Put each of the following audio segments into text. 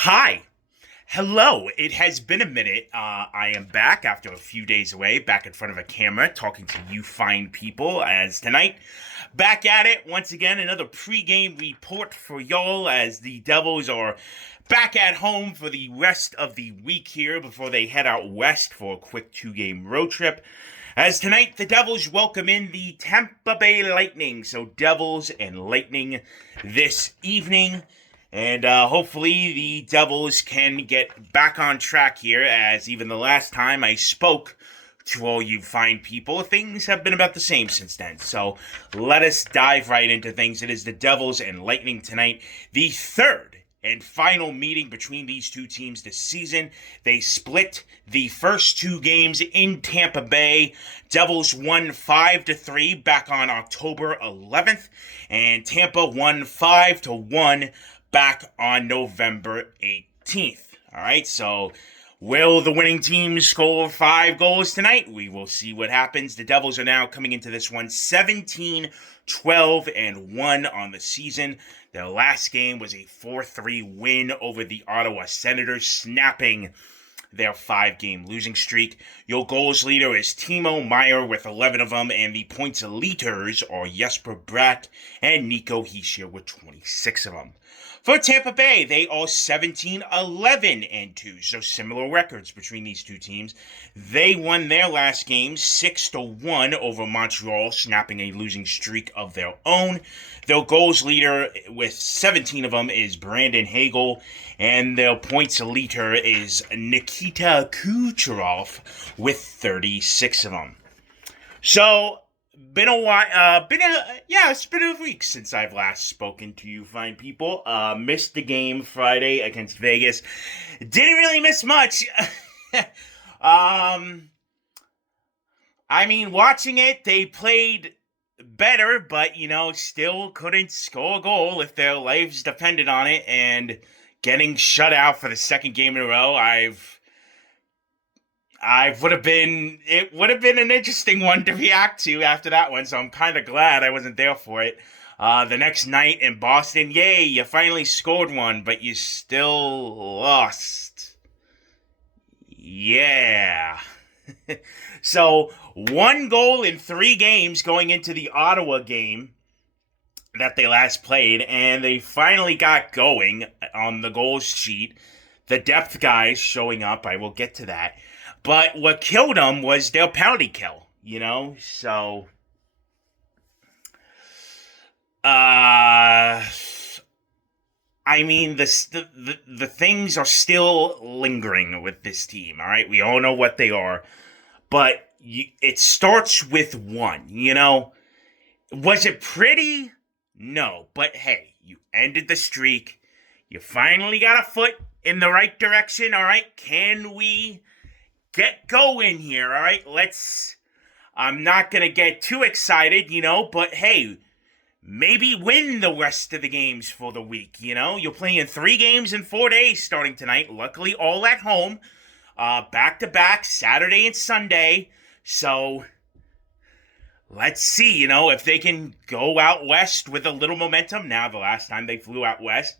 Hi. Hello. It has been a minute. I am back after a few days away, back in front of a camera, talking to you fine people. As tonight, back at it once again. Another pregame report for y'all as the Devils are back at home for the rest of the week here before they head out west for a quick two-game road trip. As tonight, the Devils welcome in the Tampa Bay Lightning. So, Devils and Lightning this evening. And hopefully the Devils can get back on track here, as even the last time I spoke to all you fine people, things have been about the same since then. So let us dive right into things. It is the Devils and Lightning tonight, the third and final meeting between these two teams this season. They split the first two games in Tampa Bay. Devils won 5-3 back on October 11th, and Tampa won 5-1 back on November 18th. All right, so will the winning team score 5 goals tonight? We will see what happens. The Devils are now coming into this one 17-12-1 on the season. Their last game was a 4-3 win over the Ottawa Senators, snapping their 5-game losing streak. Your goals leader is Timo Meier with 11 of them, and the points leaders are Jesper Bratt and Nico Hischier with 26 of them. For Tampa Bay, they are 17-11-2, so similar records between these two teams. They won their last game 6-1 over Montreal, snapping a losing streak of their own. Their goals leader with 17 of them is Brandon Hagel, and their points leader is Nikita Kucherov with 36 of them. So, been a while, it's been a week since I've last spoken to you fine people. Missed the game Friday against Vegas. Didn't really miss much. Watching it, they played better, but, still couldn't score a goal if their lives depended on it, and getting shut out for the second game in a row, it would have been an interesting one to react to after that one, so I'm kind of glad I wasn't there for it. The next night in Boston, yay, you finally scored one, but you still lost. Yeah. So, 1 goal in 3 games going into the Ottawa game that they last played, and they finally got going on the goals sheet. The depth guys showing up, I will get to that. But what killed them was their penalty kill, So, the things are still lingering with this team, all right? We all know what they are. But it starts with one, Was it pretty? No. But hey, you ended the streak. You finally got a foot in the right direction, all right? Can we get going here, all right? I'm not going to get too excited, but hey, maybe win the rest of the games for the week, You're playing 3 games in 4 days starting tonight, luckily all at home. Back-to-back, Saturday and Sunday. So, let's see, if they can go out west with a little momentum. Now, the last time they flew out west,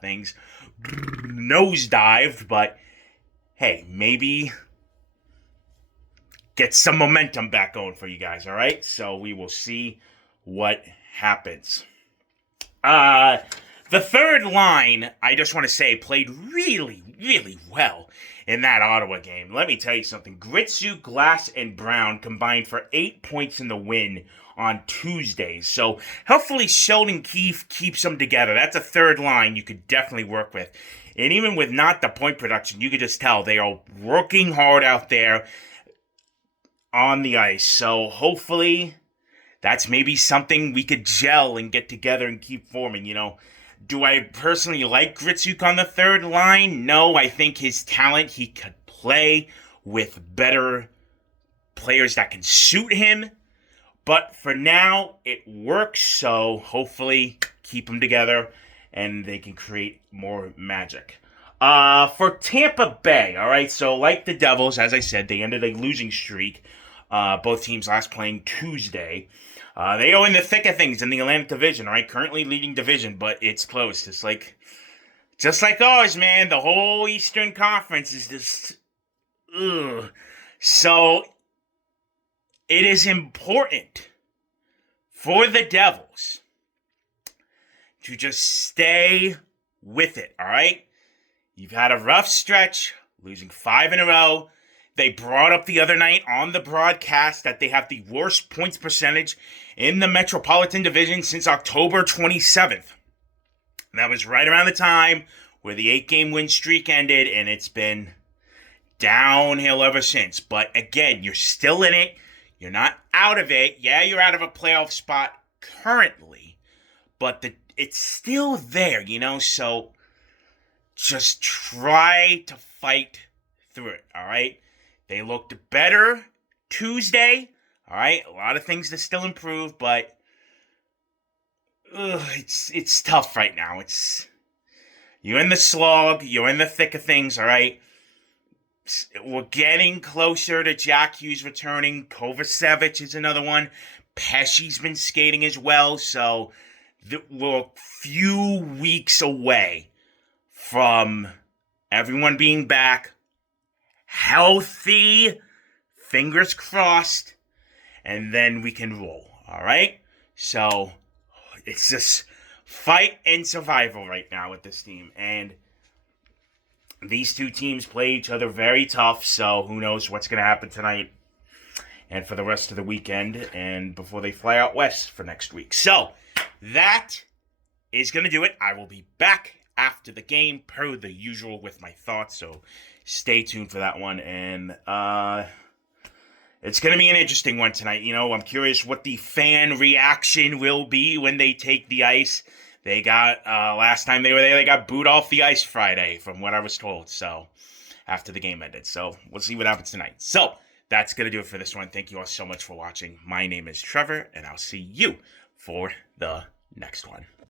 things nosedived. But, hey, maybe get some momentum back going for you guys, all right? So, we will see what happens. The third line, I just want to say, played really, really well in that Ottawa game. Let me tell you something. Gritsu, Glass, and Brown combined for 8 points in the win on Tuesday. So hopefully Sheldon Keefe keeps them together. That's a third line you could definitely work with. And even with not the point production, you could just tell they are working hard out there on the ice. So hopefully that's maybe something we could gel and get together and keep forming, Do I personally like Gritsuk on the third line? No, I think his talent, he could play with better players that can suit him. But for now, it works, so hopefully keep them together and they can create more magic. For Tampa Bay, all right, so like the Devils, as I said, they ended a losing streak. Both teams last playing Tuesday. They are in the thick of things in the Atlantic Division, all right? Currently leading division, but it's close. It's like Just like ours, man. The whole Eastern Conference is just, ugh. So it is important for the Devils to just stay with it, all right? You've had a rough stretch, losing 5 in a row. They brought up the other night on the broadcast that they have the worst points percentage in the Metropolitan Division since October 27th. And that was right around the time where the 8-game win streak ended, and it's been downhill ever since. But again, you're still in it. You're not out of it. Yeah, you're out of a playoff spot currently, but it's still there, so just try to fight through it, all right? They looked better Tuesday, all right? A lot of things to still improve, but it's tough right now. You're in the slog. You're in the thick of things, all right? We're getting closer to Jack Hughes returning. Kovacevic is another one. Pesci's been skating as well, so we're a few weeks away from everyone being back, healthy, fingers crossed, and then we can roll, all right? So it's just fight and survival right now with this team, and these two teams play each other very tough, so who knows what's going to happen tonight and for the rest of the weekend and before they fly out west for next week. So that is going to do it. I will be back after the game, per the usual, with my thoughts, so stay tuned for that one. And it's going to be an interesting one tonight. I'm curious what the fan reaction will be when they take the ice. They got, last time they were there, they got booed off the ice Friday, from what I was told, so after the game ended. So we'll see what happens tonight. So that's going to do it for this one. Thank you all so much for watching. My name is Trevor, and I'll see you for the next one.